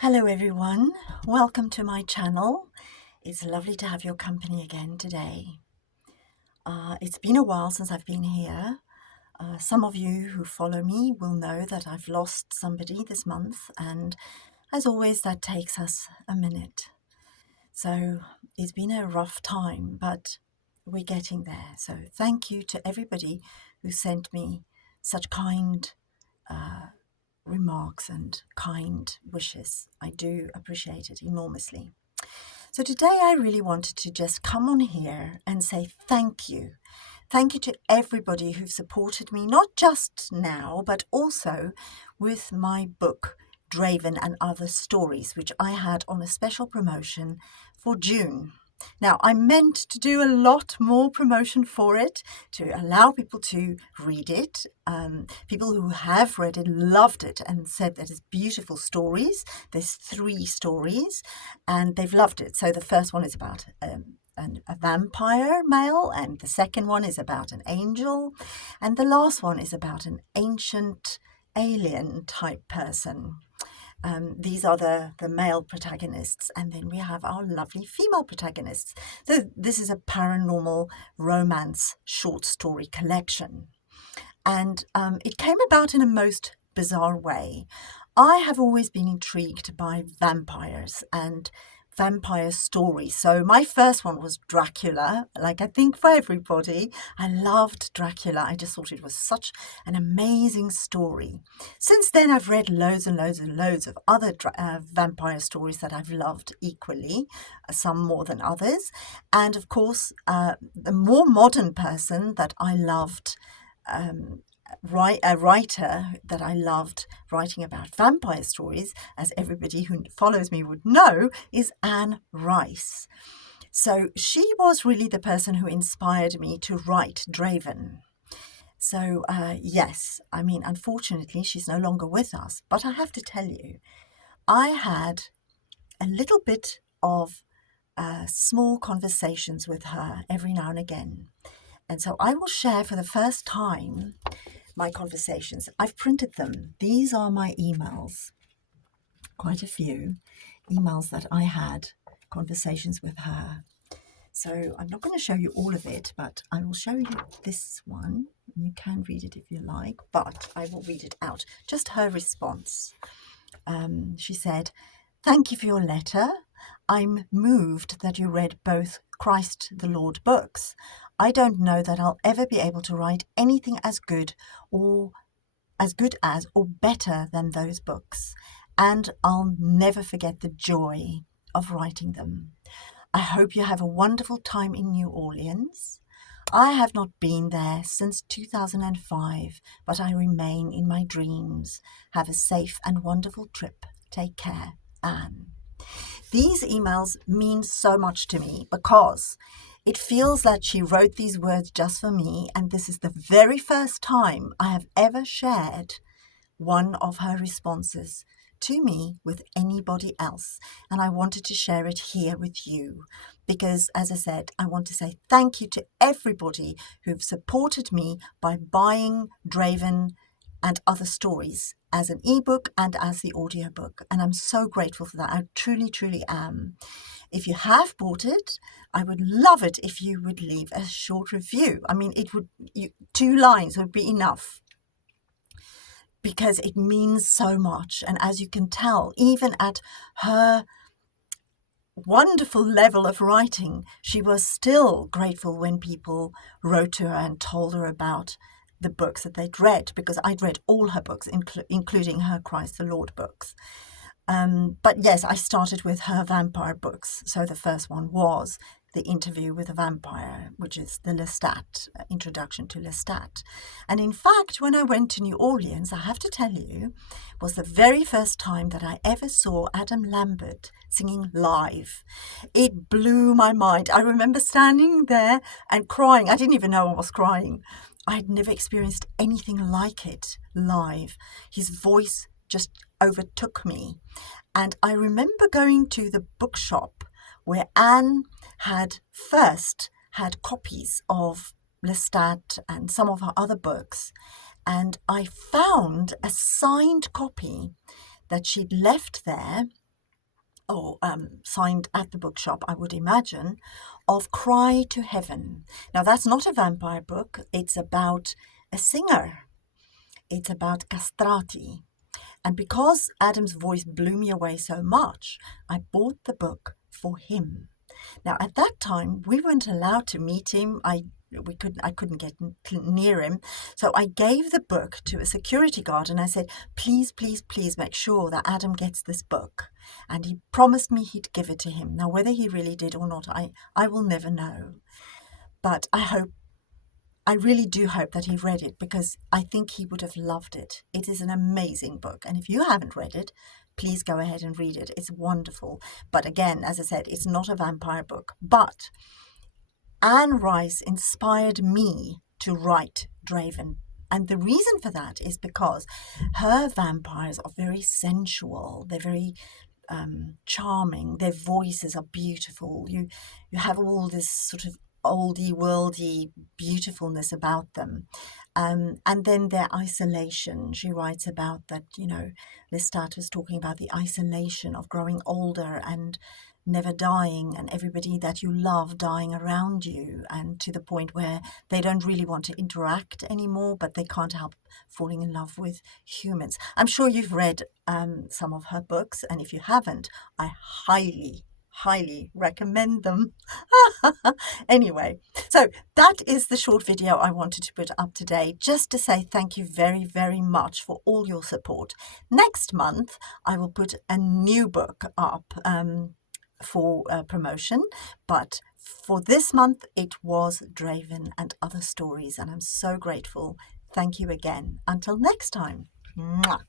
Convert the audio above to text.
Hello everyone, welcome to my channel. It's lovely to have your company again today. It's been a while since I've been here. Some of you who follow me will know that I've lost somebody this month, and as always that takes us a minute. So it's been a rough time, but we're getting there. So thank you to everybody who sent me such kind remarks and kind wishes. I do appreciate it enormously. So today I really wanted to just come on here and say thank you. Thank you to everybody who've supported me, not just now, but also with my book, Draven and Other Stories, which I had on a special promotion for June. Now, I meant to do a lot more promotion for it to allow people to read it. People who have read it loved it and said that it's beautiful stories. There's 3 stories and they've loved it. So the first one is about a vampire male, and the second one is about an angel, and the last one is about an ancient alien type person. These are the male protagonists, and then we have our lovely female protagonists. So this is a paranormal romance short story collection, and it came about in a most bizarre way. I have always been intrigued by vampires and vampire stories. So my first one was Dracula, like I think for everybody. I loved Dracula. I just thought it was such an amazing story. Since then, I've read loads and loads and loads of other vampire stories that I've loved equally, some more than others. And of course, the more modern person that I loved, a writer that I loved writing about vampire stories, as everybody who follows me would know, is Anne Rice. So she was really the person who inspired me to write Draven. So yes, I mean, unfortunately, she's no longer with us. But I have to tell you, I had a little bit of small conversations with her every now and again. And so I will share for the first time my conversations. I've printed them. These are my emails, quite a few emails that I had, conversations with her. So I'm not going to show you all of it, but I will show you this one. You can read it if you like, but I will read it out. Just her response. She said, "Thank you for your letter. I'm moved that you read both Christ the Lord books. I don't know that I'll ever be able to write anything as good as or better than those books, and I'll never forget the joy of writing them. I hope you have a wonderful time in New Orleans. I have not been there since 2005, but I remain in my dreams. Have a safe and wonderful trip. Take care, Anne." These emails mean so much to me because it feels that she wrote these words just for me, and this is the very first time I have ever shared one of her responses to me with anybody else. And I wanted to share it here with you because, as I said, I want to say thank you to everybody who've supported me by buying Draven and Other Stories as an ebook and as the audiobook. And I'm so grateful for that. I truly, truly am. If you have bought it, I would love it if you would leave a short review. I mean, 2 lines would be enough, because it means so much. And as you can tell, even at her wonderful level of writing, she was still grateful when people wrote to her and told her about the books that they'd read, because I'd read all her books, including her Christ the Lord books. But yes, I started with her vampire books. So the first one was The Interview with a Vampire, which is the Lestat, introduction to Lestat. And in fact, when I went to New Orleans, I have to tell you, was the very first time that I ever saw Adam Lambert singing live. It blew my mind. I remember standing there and crying. I didn't even know I was crying. I had never experienced anything like it live. His voice just overtook me. And I remember going to the bookshop where Anne had first had copies of Lestat and some of her other books. And I found a signed copy that she'd left there or signed at the bookshop, I would imagine, of Cry to Heaven. Now, that's not a vampire book. It's about a singer. It's about castrati. And because Adam's voice blew me away so much, I bought the book for him. Now, at that time, we weren't allowed to meet him. I couldn't get near him. So I gave the book to a security guard and I said, please, please, please make sure that Adam gets this book. And he promised me he'd give it to him. Now, whether he really did or not, I will never know. But I really do hope that he read it, because I think he would have loved it. It is an amazing book. And if you haven't read it, please go ahead and read it. It's wonderful. But again, as I said, it's not a vampire book. But Anne Rice inspired me to write Draven. And the reason for that is because her vampires are very sensual. They're very charming. Their voices are beautiful. You have all this sort of oldie worldy beautifulness about them, and then their isolation. She writes about that, Lestat was talking about the isolation of growing older and never dying, and everybody that you love dying around you, and to the point where they don't really want to interact anymore, but they can't help falling in love with humans. I'm sure you've read some of her books, and if you haven't, I highly recommend them. Anyway, so that is the short video I wanted to put up today, just to say thank you very, very much for all your support. Next month, I will put a new book up for promotion, but for this month, it was Draven and Other Stories, and I'm so grateful. Thank you again. Until next time. Mwah.